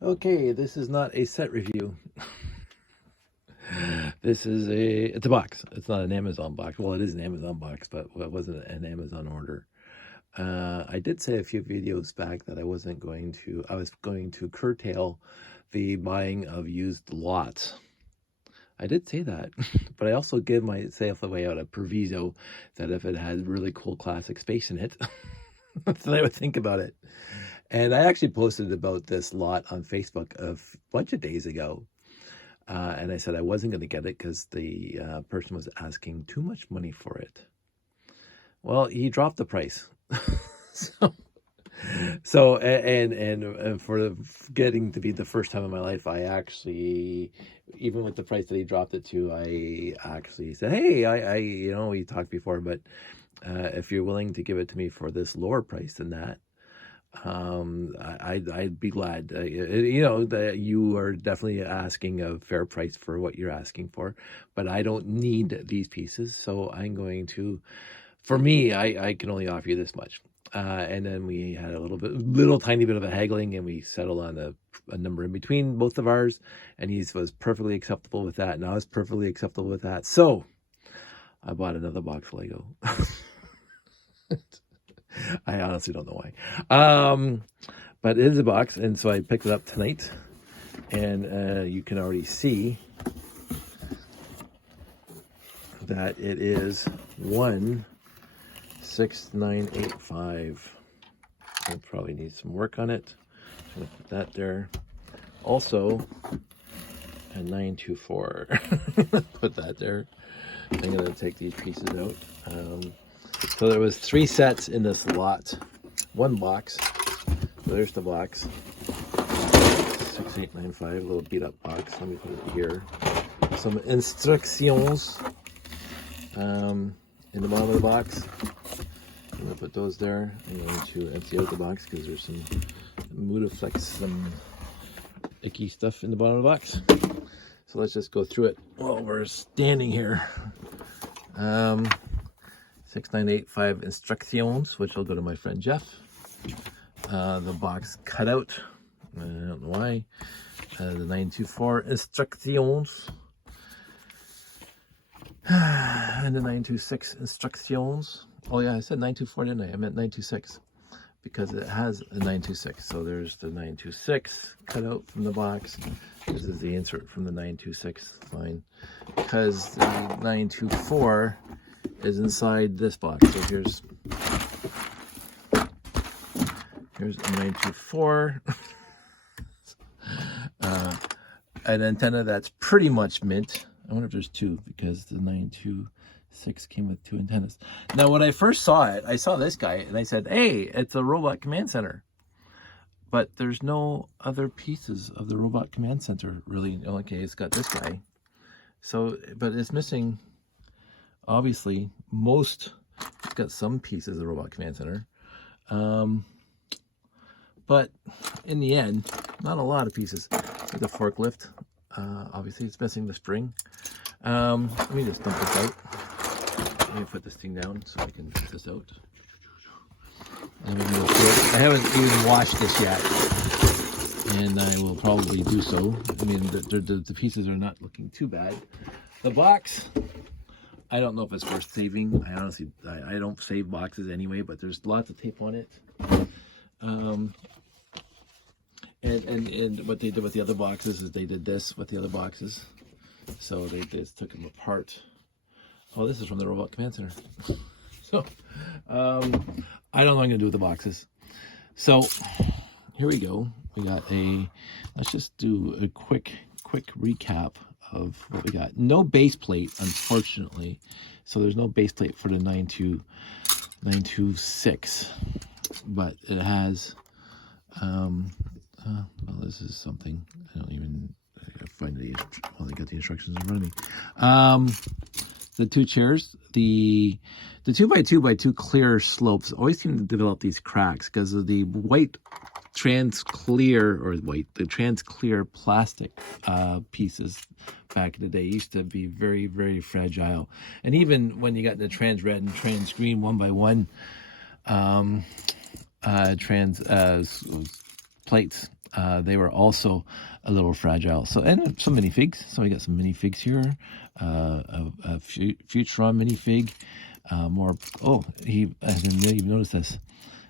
Okay, this is not a set review. It's a box. It's not an Amazon box. Well, it is an Amazon box, but it wasn't an Amazon order. I did say a few videos back that I was going to curtail the buying of used lots. I did say that, but I also give myself away out a proviso that if it had really cool classic space in it, then I would think about it. And I actually posted about this lot on Facebook a bunch of days ago. And I said I wasn't going to get it because the person was asking too much money for it. Well, he dropped the price. And for getting to be the first time in my life, I actually, even with the price that he dropped it to, I actually said, hey, we talked before, but if you're willing to give it to me for this lower price than that, I'd be glad. That you are definitely asking a fair price for what you're asking for, but I don't need these pieces, so I'm going to. For me, I can only offer you this much. And then we had a little tiny bit of a haggling, and we settled on a number in between both of ours, and he was perfectly acceptable with that, and I was perfectly acceptable with that. So I bought another box of Lego. I honestly don't know why. But it is a box, and so I picked it up tonight, and you can already see that it is 16985. I'll probably need some work on it. I'm gonna put that there. Also, a 924. Put that there. I'm gonna take these pieces out. So there was 3 sets in this lot. 1 box. So there's the box. 6895, a little beat up box. Let me put it here. Some instructions in the bottom of the box. I'm going to put those there. I'm going to empty out the box because there's some Mutaflex, some icky stuff in the bottom of the box. So let's just go through it while we're standing here. 6985 instructions, which will go to my friend Jeff. The box cutout, I don't know why. The 924 instructions. And the 926 instructions. Oh yeah, I said 924, didn't I? I meant 926 because it has a 926. So there's the 926 cut out from the box. This is the insert from the 926 line because the 924 is inside this box. So here's a 924. An antenna that's pretty much mint. I wonder if there's 2 because the 926 came with 2 antennas. Now, when I first saw it, I saw this guy and I said, hey, it's a robot command center. But there's no other pieces of the robot command center, really. Okay, it's got this guy. So, but it's missing, obviously, it's got some pieces of the robot command center. But in the end, not a lot of pieces. Like the forklift, obviously it's missing the spring. Let me just dump this out. Let me put this thing down so I can get this out. And we'll go through it. I haven't even washed this yet, and I will probably do so. I mean, the pieces are not looking too bad. The box, I don't know if it's worth saving. I honestly, I don't save boxes anyway, but there's lots of tape on it. And what they did with the other boxes is they did this with the other boxes. So they just took them apart. Oh, this is from the Robot Command Center. So, I don't know what I'm going to do with the boxes. So, here we go. We got let's just do a quick recap of what we got. No base plate, unfortunately. So there's no base plate for the 926. But it has, well, this is something. I don't even find I got the instructions in front of me. The 2 chairs, the 2x2x2 clear slopes always seem to develop these cracks because of the transclear plastic pieces back in the day used to be very, very fragile. And even when you got the trans red and trans green 1x1 trans plates, they were also a little fragile. So, and some minifigs. So I got some minifigs here. A Futuron minifig. More. Oh, I didn't even notice this.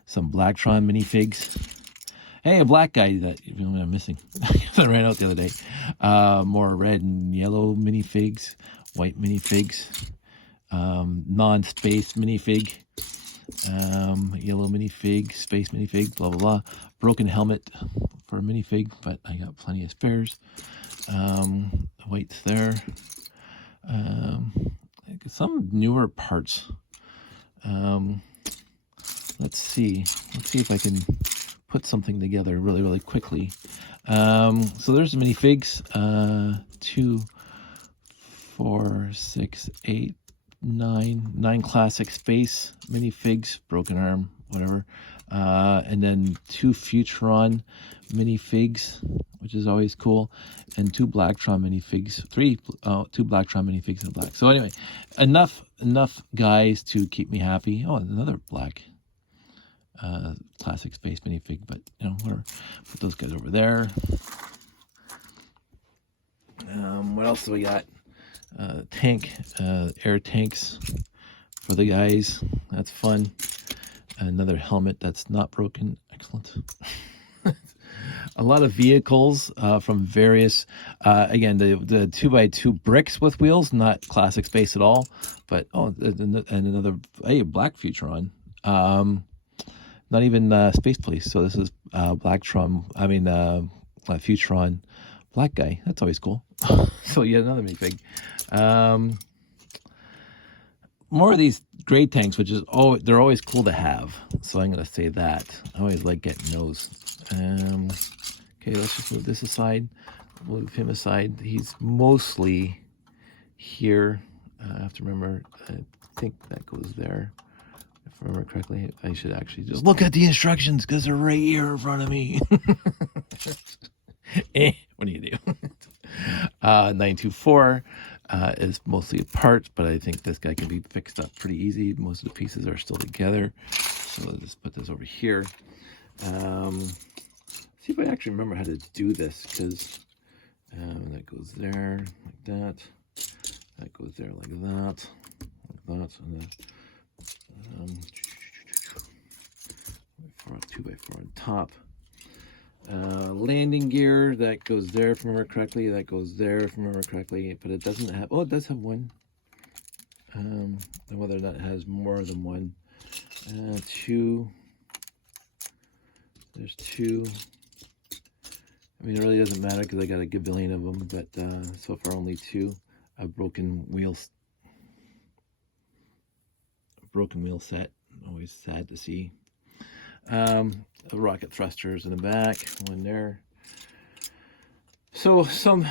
Some Blacktron minifigs. Hey, a black guy that I'm missing. I ran out the other day. More red and yellow minifigs, white minifigs, non-space minifig, yellow minifig, space minifig, blah blah blah. Broken helmet for a minifig, but I got plenty of spares. White's there. Some newer parts. Let's see if I can put something together really quickly. So there's the minifigs. 2, 4, 6, 8, 9 classic space minifigs, broken arm, whatever. And then 2 Futuron minifigs, which is always cool, and 2 Blacktron minifigs. 2 Blacktron minifigs in black. So anyway, enough guys to keep me happy. Oh, another black classic space minifig, but whatever. Put those guys over there. What else do we got? Tank, air tanks for the guys. That's fun. Another helmet that's not broken. Excellent. A lot of vehicles from various, again, the 2x2 bricks with wheels, not classic space at all, but and another black Futuron. Not even Space Police. So this is Blacktron. Futuron black guy. That's always cool. So yet another minifig. More of these gray tanks, which is they're always cool to have. So I'm gonna say that. I always like getting those. Okay, let's just move this aside. Move him aside. He's mostly here. I have to remember. I think that goes there. If I remember correctly, I should actually just look at the instructions because they're right here in front of me. What do you do? 924 is mostly parts, but I think this guy can be fixed up pretty easy. Most of the pieces are still together. So let's just put this over here. See if I actually remember how to do this, because that goes there like that. That goes there like that. Like that. And then 2x4 on top. Landing gear, that goes there if I remember correctly. That goes there if I remember correctly. But it doesn't have, it does have one. And whether or not it has more than one. 2. There's 2. I mean, it really doesn't matter because I got a gabillion of them, but so far only 2. A broken wheel set. Always sad to see. Rocket thrusters in the back, one there. So some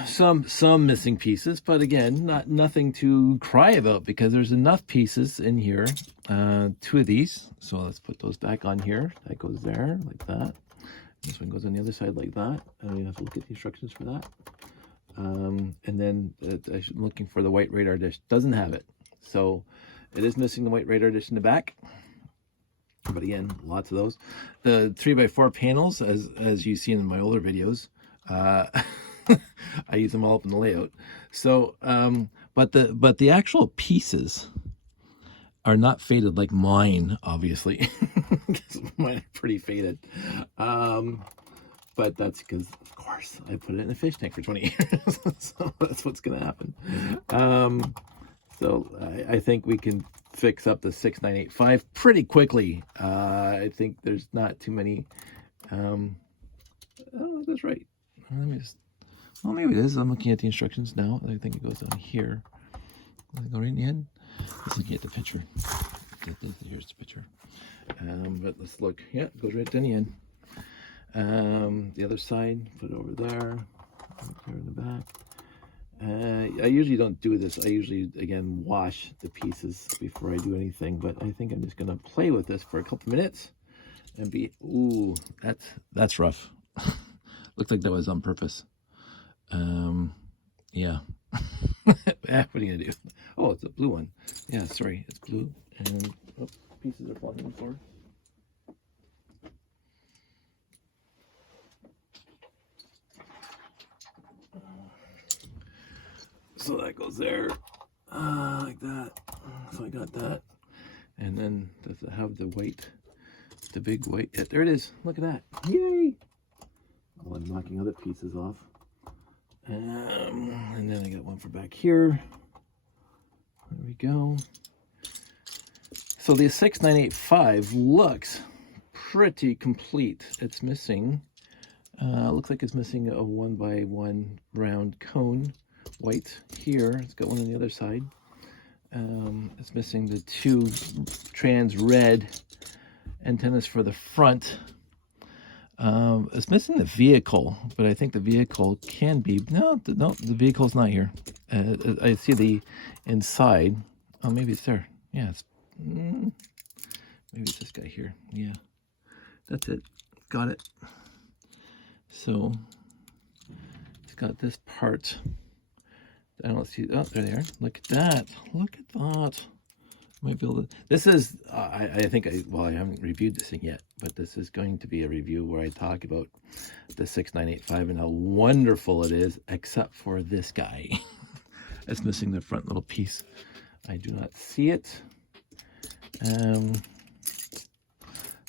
missing pieces, but again, nothing to cry about because there's enough pieces in here. 2 of these, so let's put those back on here. That goes there like that. This one goes on the other side like that. I don't even have to look at the instructions for that. And then I'm looking for the white radar dish. Doesn't have it, so it is missing the white radar dish in the back. But again, lots of those. The 3x4 panels, as you see in my older videos, I use them all up in the layout. So, but the actual pieces are not faded like mine, obviously. Mine are pretty faded. But that's because, of course, I put it in a fish tank for 20 years. So that's what's going to happen. So I think we can fix up the 6985 pretty quickly. I think there's not too many. I don't know if that's right. Let me just. Well, maybe it is. I'm looking at the instructions now. I think it goes down here. Does it go right in the end? Let's look at the picture. Here's the picture. But let's look. Yeah, it goes right down the end. The other side, put it over there. Clear in the back. I usually don't do this. I usually, again, wash the pieces before I do anything, but I think I'm just going to play with this for a couple minutes and be, ooh, that's rough. Looks like that was on purpose. Yeah. What are you going to do? Oh, it's a blue one. Yeah, sorry, it's blue. And pieces are falling on the floor. So that goes there, like that. So I got that. And then does it have the white, the big white? Yeah, there it is. Look at that. Yay! Oh, I'm knocking other pieces off. And then I got one for back here. There we go. So the 6985 looks pretty complete. It's missing, looks like it's missing a 1x1 round cone, white here. It's got one on the other side. It's missing the 2 trans red antennas for the front. It's missing the vehicle, but I think the vehicle can be, no, the vehicle's not here. I see the inside. Oh, maybe it's there. Yeah, maybe it's this guy here. Yeah, that's it. Got it. So it's got this part. I don't see. Oh, there they are. Look at that. Look at that. Might be able to. This is. I think well, I haven't reviewed this thing yet, but this is going to be a review where I talk about the 6985 and how wonderful it is, except for this guy. It's missing the front little piece. I do not see it.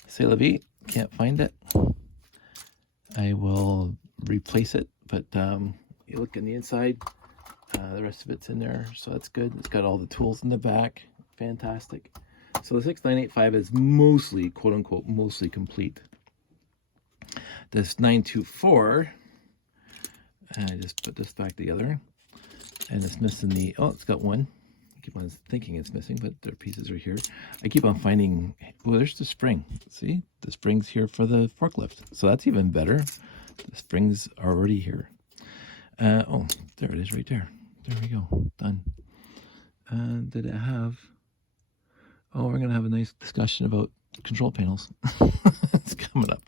C'est la vie. Can't find it. I will replace it, but you look in the inside. The rest of it's in there, so that's good. It's got all the tools in the back. Fantastic. So the 6985 is mostly, quote unquote, mostly complete. This 924, I just put this back together, and it's missing the, oh, it's got one. I keep on thinking it's missing, but their pieces are here. I keep on finding, oh, there's the spring. See, the spring's here for the forklift, so that's even better. The springs are already here. Oh, there it is right there. There we go. Done. Did it have... Oh, we're going to have a nice discussion about control panels. It's coming up.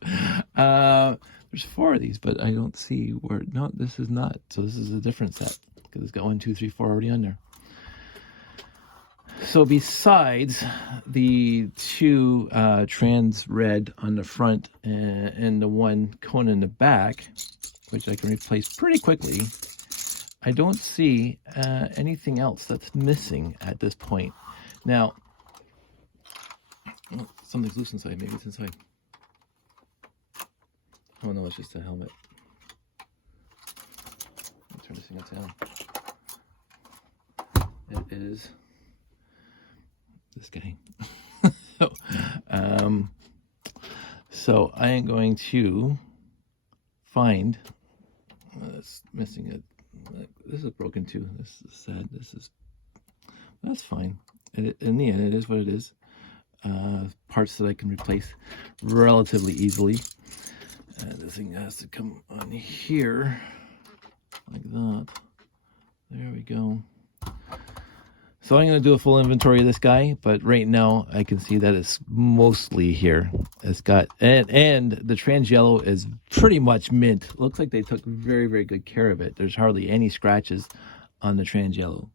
There's 4 of these, but I don't see where... No, this is not. So this is a different set, because it's got 1, 2, 3, 4 already on there. So besides the 2 trans red on the front and the 1 cone in the back, which I can replace pretty quickly, I don't see anything else that's missing at this point. Now, oh, something's loose inside. Maybe it's inside. Oh no, it's just a helmet. Let me turn this thing upside down. It is this guy. So I am going to find. It's missing it. This is broken too. This is sad. That's fine. In the end, it is what it is. Parts that I can replace relatively easily. This thing has to come on here like that. There we go. So I'm going to do a full inventory of this guy, but right now I can see that it's mostly here. It's got, and the trans yellow is pretty much mint. Looks like they took very, very good care of it. There's hardly any scratches on the trans yellow.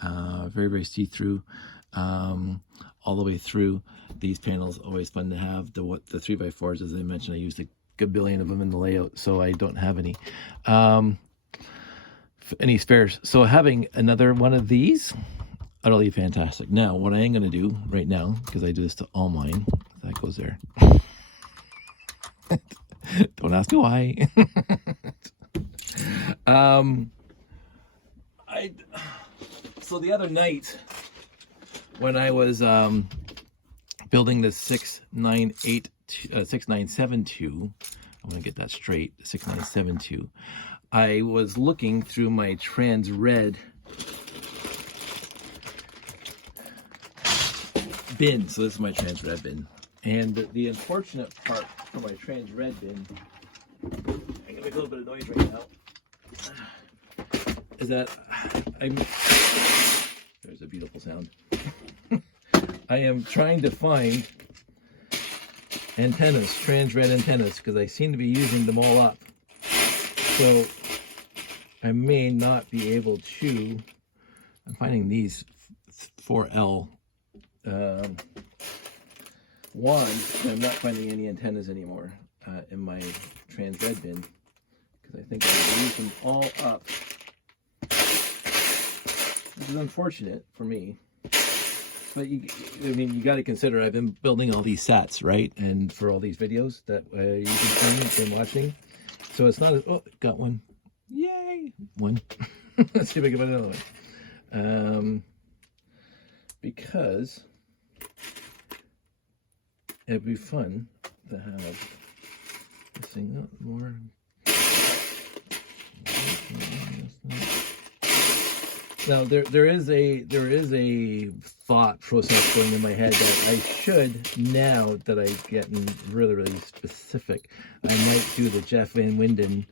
Very, very see-through, all the way through. These panels, always fun to have. The 3x4s, as I mentioned, I used a good billion of them in the layout, so I don't have any spares. So having another one of these, utterly fantastic. Now, what I am going to do right now, because I do this to all mine, that goes there. Don't ask me why. So the other night, when I was building the 6972, I want to get that straight, 6972, I was looking through my trans red bin. So this is my trans red bin, and the unfortunate part for my trans red bin, I'm gonna make a little bit of noise right now, is that there's a beautiful sound. I am trying to find antennas, trans red antennas, because I seem to be using them all up. So I may not be able to. I'm finding these 4L wands, but I'm not finding any antennas anymore in my trans red bin, because I think I used them all up which is unfortunate for me. But you got to consider I've been building all these sets, right? And for all these videos that you can see and watching. So it's not as, oh, got one. Yay! One. Let's see if I can find another one. Because it'd be fun to have this thing up more. Now there is a thought process going in my head that I should, now that I'm getting really specific, I might do the Jeff Van Winden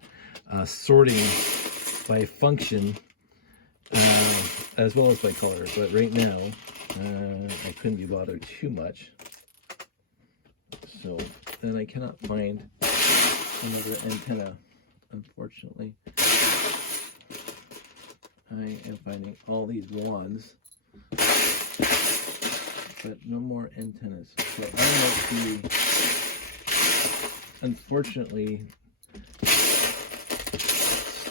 sorting by function as well as by color. But right now I couldn't be bothered too much, so then I cannot find another antenna, unfortunately. I am finding all these wands, but no more antennas. So I might be, unfortunately,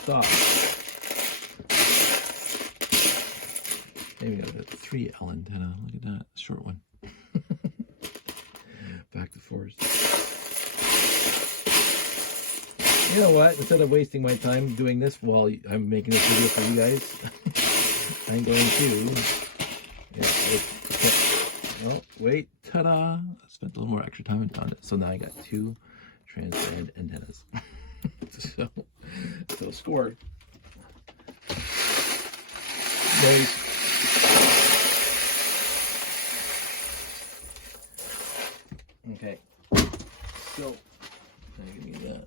stopped. Maybe I've got a 3L antenna. Look at that, short one. Back to forest. You know what? Instead of wasting my time doing this while I'm making this video for you guys, I'm going to. Oh, wait. Ta-da! I spent a little more extra time and found it. So now I got 2 trans-band antennas. so score. Nice. Okay. So, give me that.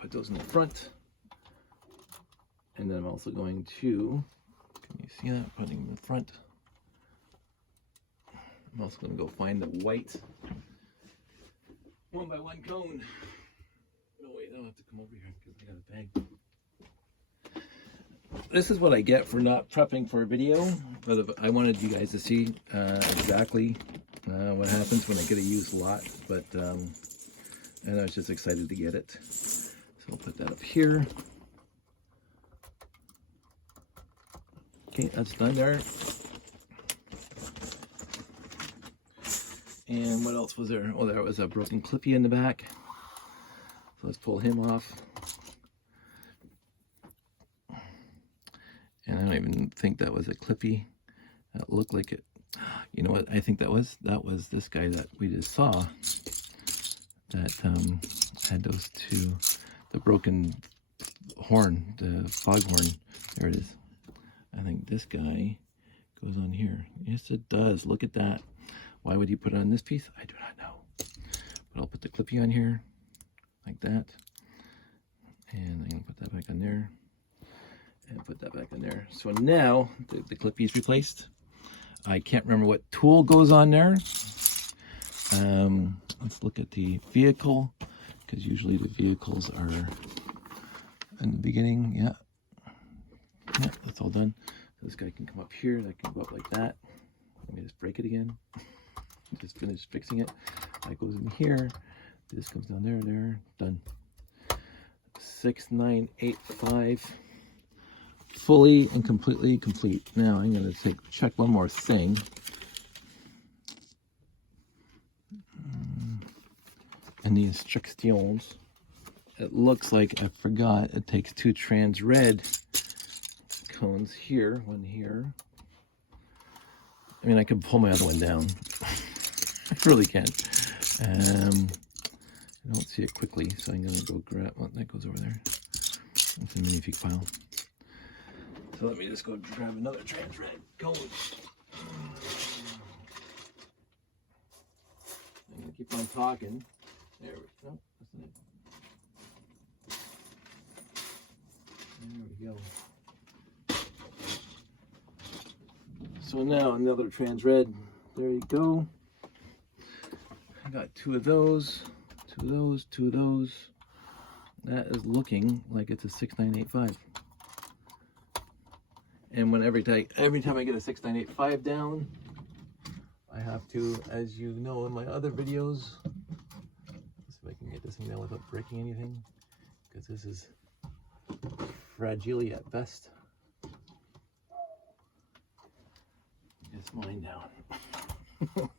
Put those in the front, and then I'm also going to, can you see that, putting them in the front. I'm also going to go find the white 1x1 cone. No, wait, I don't have to come over here because I got a bag. This is what I get for not prepping for a video, but I wanted you guys to see exactly what happens when I get a used lot, but and I was just excited to get it. So I'll put that up here. Okay, that's done there. And what else was there? Oh, there was a broken clippy in the back. So let's pull him off. And I don't even think that was a clippy. That looked like it. You know what I think that was? That was this guy that we just saw. That had those 2, the broken horn, the foghorn. There it is. I think this guy goes on here. Yes, it does. Look at that. Why would he put it on this piece? I do not know. But I'll put the clippy on here, like that. And I'm going to put that back on there. And put that back in there. So now the clippy is replaced. I can't remember what tool goes on there. Let's look at the vehicle, because usually the vehicles are in the beginning. Yeah, that's all done. So this guy can come up here, that can go up like that. Let me just break it again. Just finished fixing it. That goes in here. This comes down there, done. 6985, fully and completely complete. Now I'm going to check one more thing. And the instructions, it looks like I forgot it takes 2 trans red cones here, one here. I mean, I could pull my other one down. I really can. I don't see it quickly, so I'm going to go grab one that goes over there. It's a minifig pile. So let me just go grab another trans red cone. I'm going to keep on talking. There we go. That's it. There we go. So now another trans red. There you go. I got 2 of those, 2 of those, 2 of those. That is looking like it's a 6985. And when every time I get a 6985 down, I have to, as you know in my other videos, let's see if I can get this thing down without breaking anything, because this is fragile at best. Get mine down. Let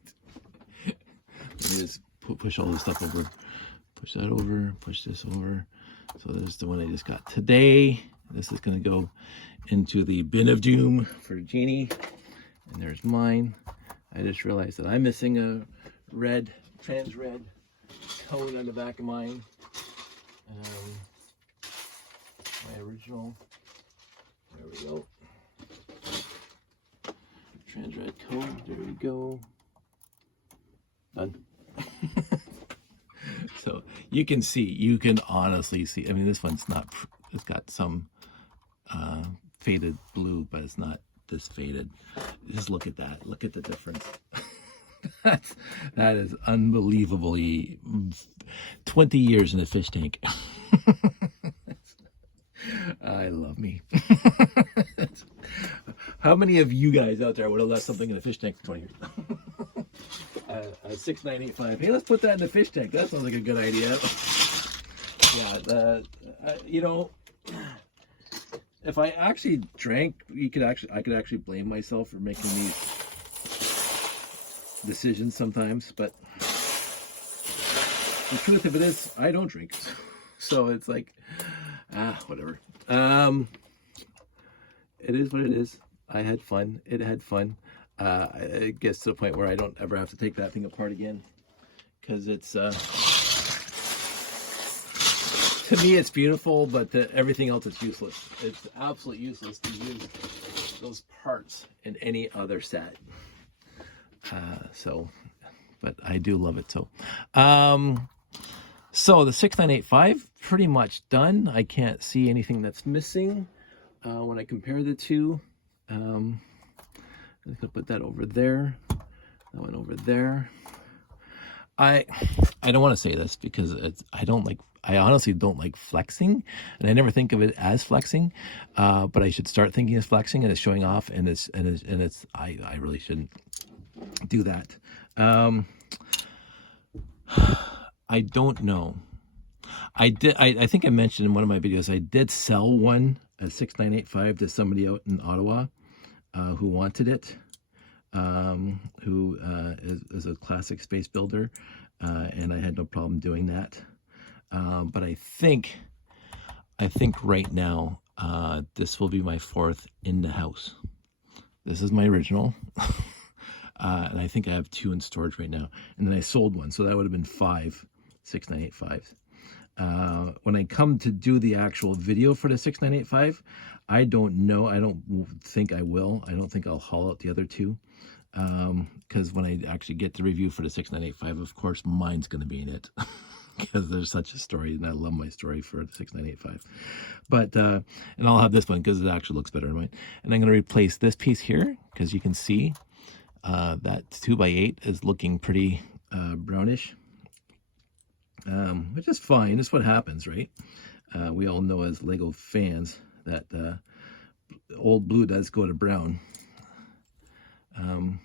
me just push all this stuff over. Push that over, push this over. So this is the one I just got today. This is going to go into the bin of doom for Jeannie. And there's mine. I just realized that I'm missing a red, trans red tone on the back of mine. My original. There we go. Trans red code. There we go. Done. So you can see, you can honestly see. I mean, this one's not. It's got some faded blue, but it's not this faded. Just look at that. Look at the difference. That is unbelievably 20 years in a fish tank. I love me. How many of you guys out there would have left something in a fish tank for 20 years? A 6985. Hey, let's put that in the fish tank. That sounds like a good idea. Yeah, you know, if I actually drank, I could actually blame myself for making these decisions sometimes. But the truth of it is, I don't drink, so it's like, whatever. It is what it is. I had fun. It had fun. It gets to the point where I don't ever have to take that thing apart again, because it's to me it's beautiful, but to everything else it's useless. It's absolutely useless to use those parts in any other set. But I do love it. So the 6985 pretty much done. I can't see anything that's missing when I compare the two. I'm gonna put that over there, that one over there. I don't want to say this because I honestly don't like flexing, and I never think of it as flexing, but I should start thinking as flexing, and it's showing off, and I really shouldn't do that. I don't know. I think I mentioned in one of my videos, I did sell one, a 6985, to somebody out in Ottawa who wanted it, who is a classic space builder, and I had no problem doing that. But I think right now this will be my fourth in the house. This is my original. And I think I have 2 in storage right now. And then I sold one, so that would have been 5 6985s. When I come to do the actual video for the 6985, I don't know. I don't think I will. I don't think I'll haul out the other 2. Because when I actually get the review for the 6985, of course, mine's going to be in it. Because there's such a story, and I love my story for the 6985. But, and I'll have this one because it actually looks better than mine. And I'm going to replace this piece here, because you can see that 2x8 is looking pretty brownish. Which is fine. That's what happens, right? We all know as Lego fans that old blue does go to brown. I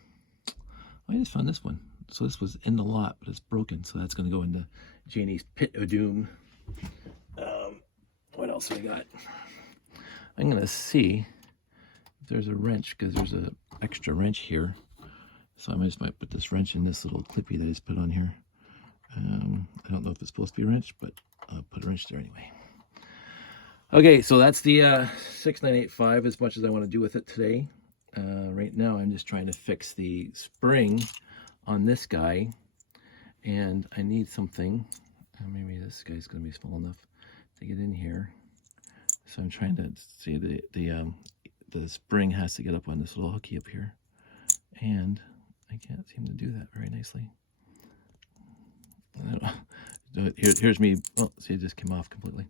just found this one. So this was in the lot, but it's broken. So that's going to go into Janie's pit of doom. What else have I got? I'm going to see if there's a wrench, because there's an extra wrench here. So I just might put this wrench in this little clippy that I just put on here. I don't know if it's supposed to be a wrench, but I'll put a wrench there anyway. Okay, so that's the 6985 as much as I want to do with it today. Right now I'm just trying to fix the spring on this guy, and I need something. Maybe this guy's going to be small enough to get in here. So I'm trying to see the spring has to get up on this little hooky up here, and I can't seem to do that very nicely. Here's me. Oh, see, it just came off completely.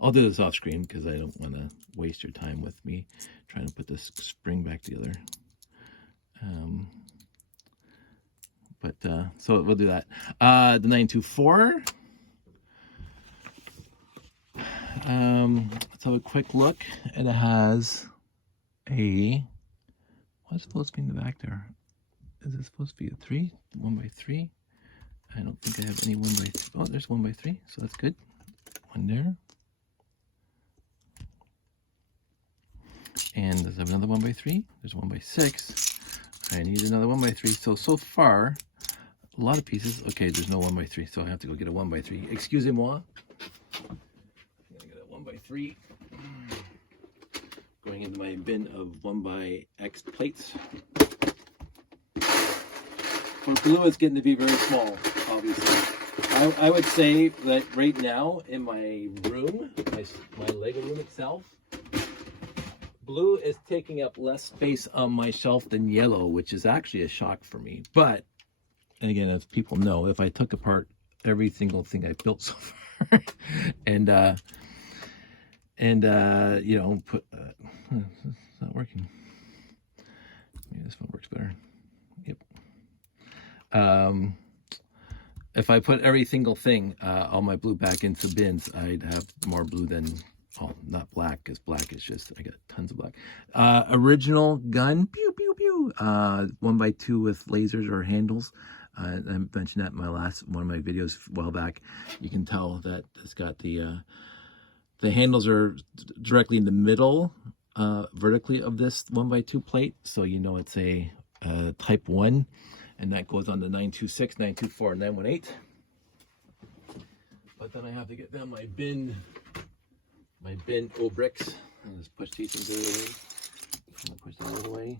I'll do this off screen because I don't want to waste your time with me trying to put this spring back together. So we'll do that. The 924. Let's have a quick look. And it has a, what's supposed to be in the back there? Is it supposed to be a 1x3? I don't think I have any 1x3. Oh, there's 1x3, so that's good. One there. And there's another 1x3. There's 1x6. I need another 1x3. So far, a lot of pieces. Okay, there's no 1x3, so I have to go get a 1x3. Excusez-moi. I'm gonna get a 1x3. Going into my bin of 1x plates. For blue, it's getting to be very small, obviously. I would say that right now in my room, my Lego room itself, blue is taking up less space on my shelf than yellow, which is actually a shock for me. But, and again, as people know, if I took apart every single thing I built so far, and you know, put, it's not working. Maybe this one works better. Yep. If I put every single thing, all my blue back into bins, I'd have more blue than, oh, not black, because black is just, I got tons of black. Original gun, pew, pew, pew, 1x2 with lasers or handles. I mentioned that in my one of my videos a while back. You can tell that it's got the handles are directly in the middle, vertically of this 1x2 plate. So you know it's a type 1. And that goes on the 926, 924, and 918. But then I have to get down my bin bricks. And just push these things out of the way. I'm gonna push that out of the way.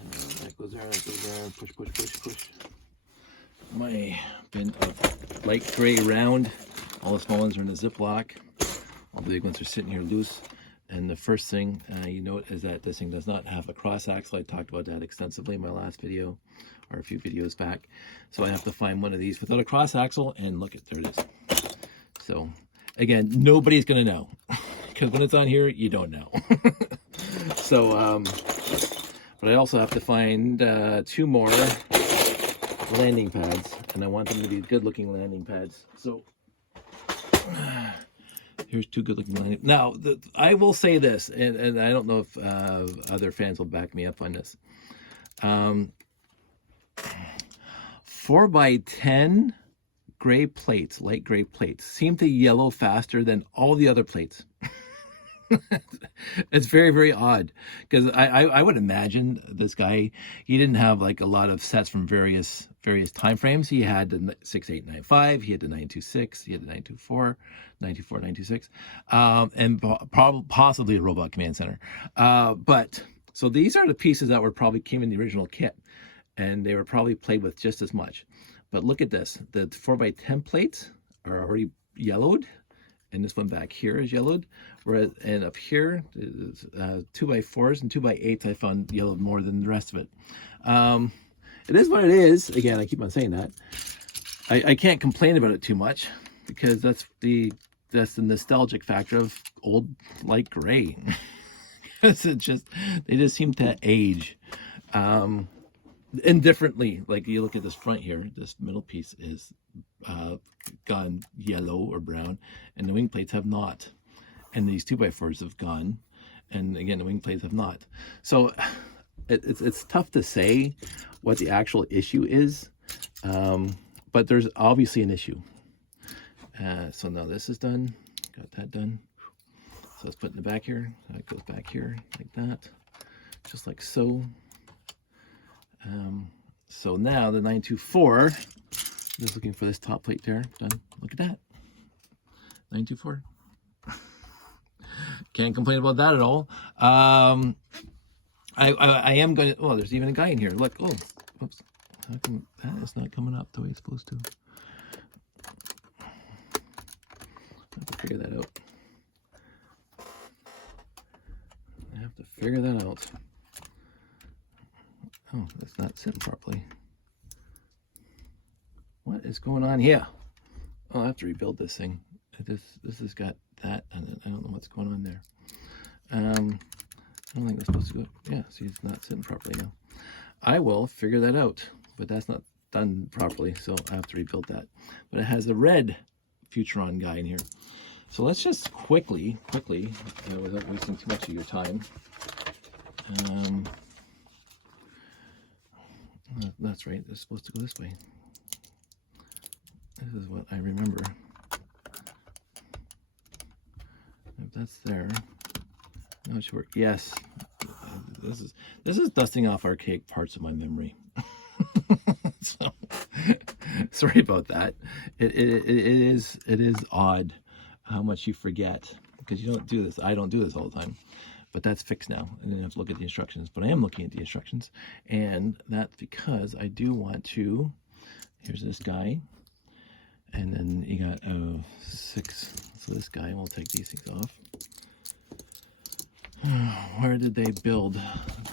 And that goes there, that goes there. Push, push, push, push. My bin of light gray round. All the small ones are in a Ziploc. All the big ones are sitting here loose. And the first thing you note is that this thing does not have a cross axle. I talked about that extensively in my last video, or a few videos back. So I have to find one of these without a cross axle, and look at, there it is. So again, nobody's gonna know, because when it's on here, you don't know. So, but I also have to find 2 more landing pads, and I want them to be good looking landing pads. So here's 2 good-looking landing. Now, I will say this, and I don't know if other fans will back me up on this. 4x10 gray plates, light gray plates, seem to yellow faster than all the other plates. It's very, very odd, because I would imagine this guy, he didn't have like a lot of sets from various time frames. He had the 6895, he had the 926, he had the 924, 924, 926, and possibly a Robot Command Center. But so these are the pieces that were probably came in the original kit, and they were probably played with just as much. But look at this, the 4x10 plates are already yellowed, and this one back here is yellowed, whereas, and up here, 2x4s and 2x8s I found yellowed more than the rest of it. It is what it is. Again, I keep on saying that. I can't complain about it too much, because that's the nostalgic factor of old light gray. They just seem to age indifferently. Like you look at this front here, this middle piece is gone yellow or brown, and the wing plates have not. And these 2x4s have gone, and again the wing plates have not. So it's tough to say what the actual issue is, but there's obviously an issue. So now this is done, got that done. So let's put it in the back here. That goes back here like that, just like so. So now the 924, just looking for this top plate there, done. Look at that, 924. Can't complain about that at all. I am going to, oh, there's even a guy in here. Look, oh, oops. How come that is not coming up the way it's supposed to? I have to figure that out. I have to figure that out. Oh, that's not sitting properly. What is going on here? Oh, I have to rebuild this thing. This has got that, and I don't know what's going on there. I don't think that's supposed to go. Yeah, see, it's not sitting properly now. I will figure that out, but that's not done properly, so I have to rebuild that. But it has a red Futuron guy in here. So let's just quickly, without wasting too much of your time. That's right, it's supposed to go this way. This is what I remember. If that's there, not sure. Yes, this is dusting off archaic parts of my memory. So, sorry about that. It is odd how much you forget, because you don't do this. I don't do this all the time. But that's fixed now, and then I have to look at the instructions. But I am looking at the instructions, and that's because I do want to. Here's this guy, and then you got 6. So this guy, we'll take these things off. Where did they build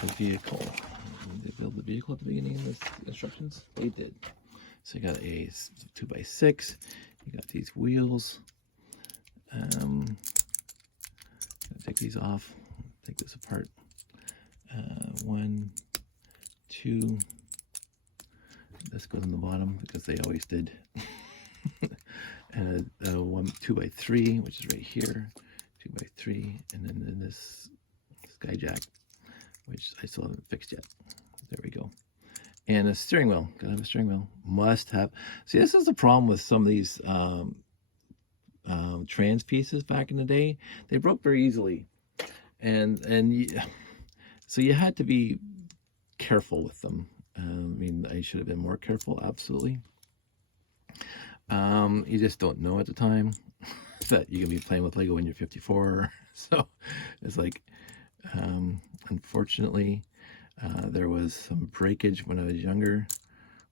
the vehicle? Did they build the vehicle at the beginning of the instructions? They did. So you got a 2x6. You got these wheels. Take these off. Take this apart. 1, 2. This goes in the bottom because they always did. And a 2x3, which is right here. 2x3, and then this sky jack, which I still haven't fixed yet. There we go. And a steering wheel. Gotta have a steering wheel. Must have. See, this is the problem with some of these trans pieces back in the day. They broke very easily, so you had to be careful with them. I mean, I should have been more careful, absolutely. You just don't know at the time that you can be playing with Lego when you're 54. So it's like, unfortunately, there was some breakage when I was younger.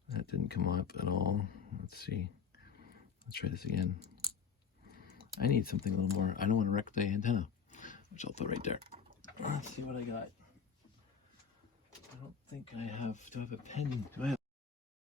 That didn't come up at all. Let's see. Let's try this again. I need something a little more. I don't want to wreck the antenna, which I'll put right there. Let's see what I got. I don't think I have. Do I have a pen? Do I have